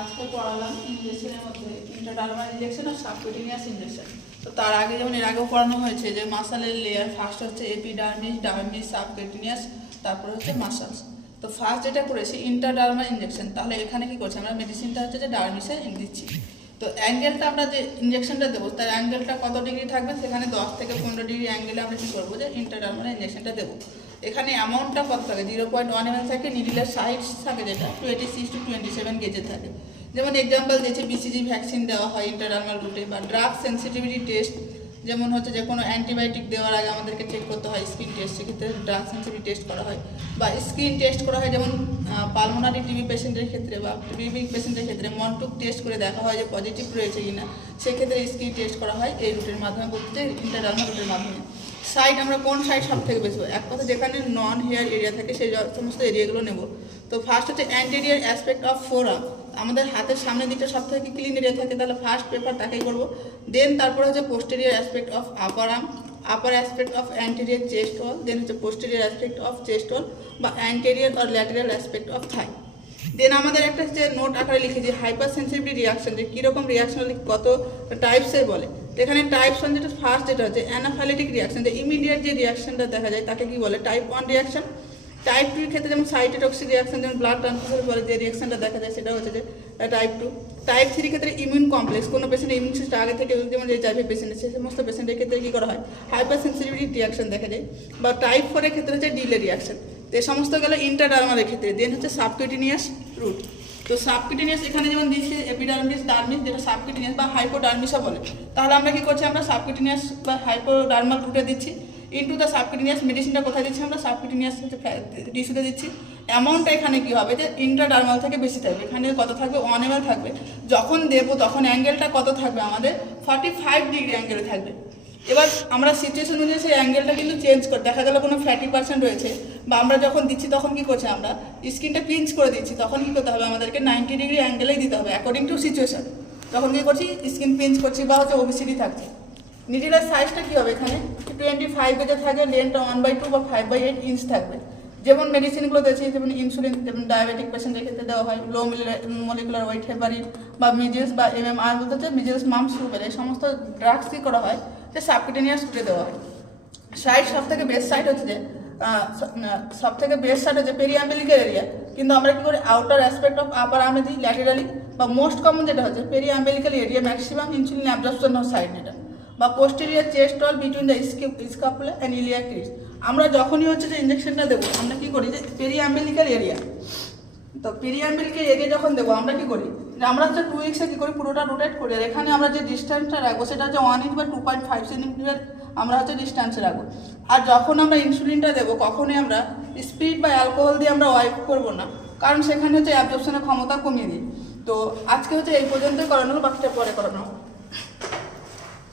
আজকে পড়ালাম ইঞ্জেকশনের মধ্যে intradermal injection আর subcutaneous injection. তো তার আগে যেমন এর আগেও পড়ানো হয়েছে যে মাসেলের লেয়ার ফার্স্ট হচ্ছে এপিডার্মিস, ডার্মিস, সাবকিউটেনিয়াস, তারপর হচ্ছে মাসেলস। তো ফার্স্ট যেটা করেছি ইন্ট্রাডার্মাল ইঞ্জেকশন, তাহলে এখানে কি করছি আমরা মেডিসিনটা হচ্ছে যে ডার্মিসে দিচ্ছি। তো অ্যাঙ্গেলটা আমরা যে ইঞ্জেকশনটা দেবো তার অ্যাঙ্গেলটা কত ডিগ্রি থাকবে, সেখানে 10 থেকে 15 ডিগ্রি অ্যাঙ্গেলে আমরা কী করবো যে ইন্ট্রাডার্মাল ইঞ্জেকশনটা দেবো। এখানে অ্যামাউন্টটা কত থাকে, 0.1 ml থাকে, নিডিলের সাইজ থাকে যেটা 26 to 27 গেজের থাকে। যেমন এক্সাম্পল দিয়েছে বিসিজি ভ্যাকসিন দেওয়া হয় ইন্ট্রাডার্মাল রুটে, বা ড্রাগ সেন্সিটিভিটি টেস্ট, যেমন হচ্ছে যে কোনো অ্যান্টিবায়োটিক দেওয়ার আগে আমাদেরকে চেক করতে হয় স্কিন টেস্ট, সেক্ষেত্রে ড্রাগ সেন্সিটিভিটি টেস্ট করা হয়, বা স্কিন টেস্ট করা হয় যেমন পালমোনারি টিবি পেশেন্টের ক্ষেত্রে বা টিবি পেশেন্টের ক্ষেত্রে মনটুক টেস্ট করে দেখা হয় যে পজিটিভ রয়েছে কিনা, সেক্ষেত্রে স্কিন টেস্ট করা হয় এই রুটের মাধ্যমে, বলতে ইন্ট্রাডার্মাল রুটের মাধ্যমে। সাইড আমরা কোন সাইড সব থেকে বেশি, এক কথা যেখানে নন হেয়ার এরিয়া থাকে সেই সমস্ত এরিয়াগুলো নেব। তো ফার্স্ট হচ্ছে অ্যান্টেরিয়র অ্যাসপেক্ট অফ ফোরাম, আমাদের হাতের সামনের দিকটা সব থেকে ক্লিন এরিয়া থাকে, তাহলে ফার্স্ট পেপার তাকেই করবো। দেন তারপরে হচ্ছে posterior aspect of upper arm, upper aspect of anterior chest wall, then হচ্ছে posterior aspect of chest wall বা anterior or lateral aspect of thigh. Then আমাদের একটা হচ্ছে নোট আকারে লিখে যে হাইপার সেন্সিটিভিটি রিয়াকশন, যে কীরকম রিয়াকশন কত টাইপসে বলে। তো এখানে টাইপস ওয়ান যেটা ফার্স্ট যেটা হচ্ছে অ্যানাফাইলেটিক রিয়াকশন, যে ইমিডিয়েট যে রিয়াকশনটা দেখা যায় তাকে কি বলে টাইপ 1 রিয়াকশন। টাইপ 2 এর ক্ষেত্রে যেমন সাইটোটক্সিক রিয়াকশন, যেমন ব্লাড ট্রান্সফিউশনের পরে যে রিয়াকশনটা দেখা যায় সেটা হচ্ছে যে টাইপ 2। টাইপ 3 ক্ষেত্রে ইমিউন কমপ্লেক্স, কোনো পেশেন্টের ইমিউন সিস্টেম আগে থেকে যেমন যে HIV পেশেন্ট সেই সমস্ত পেশেন্টের ক্ষেত্রে কী করা হয় হাইপার সেন্সিটিভিটি রিয়াকশন দেখা যায়। বা টাইপ 4 এর ক্ষেত্রে হচ্ছে ডিলে রিয়াকশন। তো এই সমস্ত গেল ইন্ট্রাডার্মালের ক্ষেত্রে। দেন হচ্ছে সাবকিউটেনিয়াস রুট। তো সাবকিউটেনিয়াস এখানে যেমন দিচ্ছে এপিডার্মিস, ডার্মিস, যেটা সাবকিউটেনিয়াস বা হাইপোডার্মিসও বলে। তাহলে আমরা কি করছি, আমরা সাবকিউটেনিয়াস বা হাইপোডার্মাল রুটে দিচ্ছি। ইনটু দ্য সাবকিউটেনিয়াস মেডিসিনটা কোথায় দিচ্ছি আমরা সাবকিউটেনিয়াস টিস্যুতে দিচ্ছি। অ্যামাউন্টটা এখানে কী হবে যে ইন্ট্রাডার্মাল থেকে বেশি থাকবে, এখানে কত থাকবে 1 ml থাকবে। যখন দেবো তখন অ্যাঙ্গেলটা কত থাকবে আমাদের 45 ডিগ্রি অ্যাঙ্গেলে থাকবে। এবার আমরা সিচুয়েশন অনুযায়ী সেই অ্যাঙ্গেলটা কিন্তু চেঞ্জ করে, দেখা গেল কোনো ফ্যাটি পার্সেন্ট রয়েছে বা আমরা যখন দিচ্ছি তখন কী করছি আমরা স্কিনটা পিঞ্চ করে দিচ্ছি, তখন কী করতে হবে আমাদেরকে 90 ডিগ্রি অ্যাঙ্গেলেই দিতে হবে অ্যাকর্ডিং টু সিচুয়েশন। তখন কী করছি স্কিন পিঞ্চ করছি বা হচ্ছে ওবিসিটি থাকছে। নিডিলের সাইজটা কী হবে এখানে 25 গেজে থাকে, লেন্থটা 1/2 বা 5/8 ইঞ্চ থাকবে। যেমন মেডিসিনগুলো দিয়েছি যেমন ইনসুলিন, যেমন ডায়াবেটিক পেশেন্টের ক্ষেত্রে দেওয়া হয় লো মলিকুলার ওয়েট হেপারিন বা মিজেলস বা MMR বলতে হচ্ছে মিজেলস মাম্পস রুবেলা, এই সমস্ত ড্রাগস কী করা হয় যে সাবকিউটেনিয়াস রুটে দেওয়া হয়। সাইড সব থেকে বেস্ট সাইড হচ্ছে যে সব থেকে বেস্ট সাইড হচ্ছে পেরিঅ্যাম্বিলিক্যাল এরিয়া, কিন্তু আমরা কী করি আউটার অ্যাসপেক্ট অফ আপার আর্মে দিই ল্যাটেরালি, বা মোস্ট কমন যেটা হচ্ছে periumbilical area maximum insulin absorption of side, যেটা বা posterior chest wall between the scapula and iliac crease. আমরা যখনই হচ্ছে যে ইঞ্জেকশনটা দেবো আমরা কী করি যে পেরিঅ্যাম্বিলিক্যাল এরিয়া, তো পেরিঅ্যাম্বিলিক্যাল এরিয়া যখন দেবো আমরা কী করি যে আমরা হচ্ছে 2 উইক্সে কী করি পুরোটা রোটেট করি, আর এখানে আমরা যে ডিস্টেন্সটা রাখবো সেটা হচ্ছে 1 ইঞ্চ বা 2.5 সেন্টিমিটার আমরা হচ্ছে ডিস্টেন্সে রাখবো। আর যখন আমরা ইনসুলিনটা দেবো কখনোই আমরা স্পিড বা অ্যালকোহল দিয়ে আমরা ওয়াইপ করবো না, কারণ সেখানে হচ্ছে অ্যাবজর্পশনের ক্ষমতা কমিয়ে দিই। তো আজকে হচ্ছে এই পর্যন্তই করানো, বাকিটা পরে করানো।